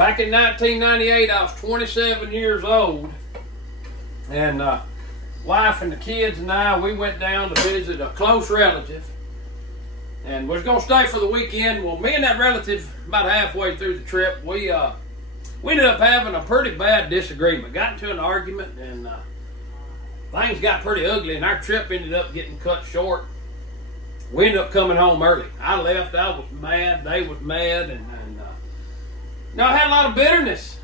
Back in 1998, I was 27 years old, and wife and the kids and I, we went down to visit a close relative, and was going to stay for the weekend. Well, me and that relative, about halfway through the trip, we ended up having a pretty bad disagreement. Got into an argument, and things got pretty ugly, and our trip ended up getting cut short. We ended up coming home early. I left, I was mad, they was mad, and I had a lot of bitterness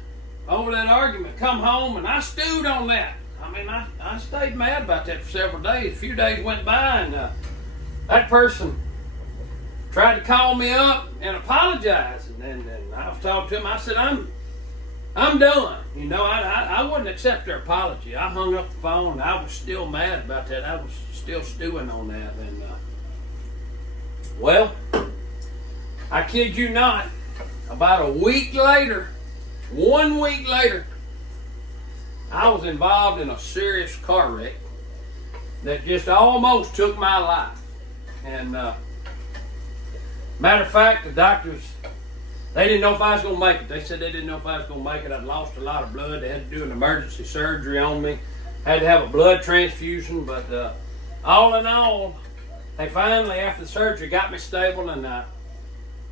over that argument. Come home, and I stewed on that. I mean, I stayed mad about that for several days. A few days went by, and that person tried to call me up and apologize. And I was talking to him. I said, I'm done. You know, I wouldn't accept their apology. I hung up the phone, and I was still mad about that. I was still stewing on that. And, well, I kid you not, about a week later, 1 week later, I was involved in a serious car wreck that just almost took my life. And matter of fact, the doctors, they didn't know if I was going to make it. They said they didn't know if I was going to make it. I'd lost a lot of blood. They had to do an emergency surgery on me. Had to have a blood transfusion. But all in all, they finally, after the surgery, got me stable, and I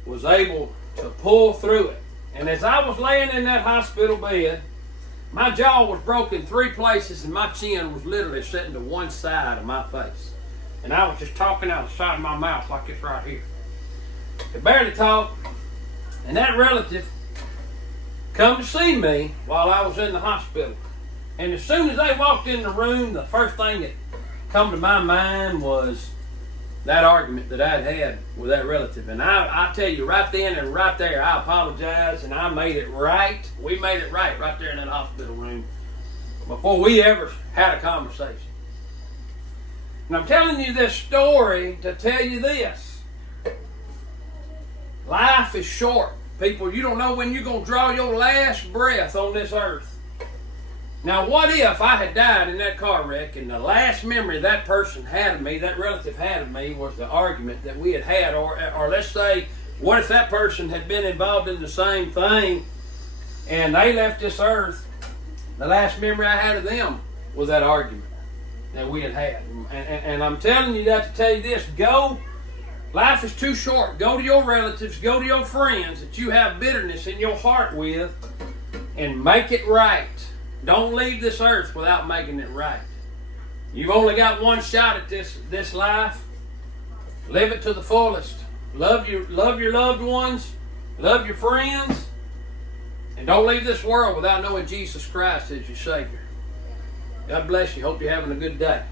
was able to pull through it. And as I was laying in that hospital bed, my jaw was broken 3 places, and my chin was literally sitting to one side of my face. And I was just talking out the side of my mouth like this right here. Could barely talk. And that relative come to see me while I was in the hospital. And as soon as they walked in the room, the first thing that come to my mind was that argument that I'd had with that relative. And I tell you, right then and right there, I apologized, and I made it right. We made it right there in that hospital room before we ever had a conversation. And I'm telling you this story to tell you this. Life is short. People, you don't know when you're going to draw your last breath on this earth. Now, what if I had died in that car wreck, and the last memory that person had of me, that relative had of me, was the argument that we had, or let's say, what if that person had been involved in the same thing, and they left this earth, the last memory I had of them was that argument that we had. And I'm telling you that to tell you this, life is too short. Go to your relatives, go to your friends that you have bitterness in your heart with, and make it right. Don't leave this earth without making it right. You've only got one shot at this life. Live it to the fullest. Love your loved ones. Love your friends. And don't leave this world without knowing Jesus Christ as your Savior. God bless you. Hope you're having a good day.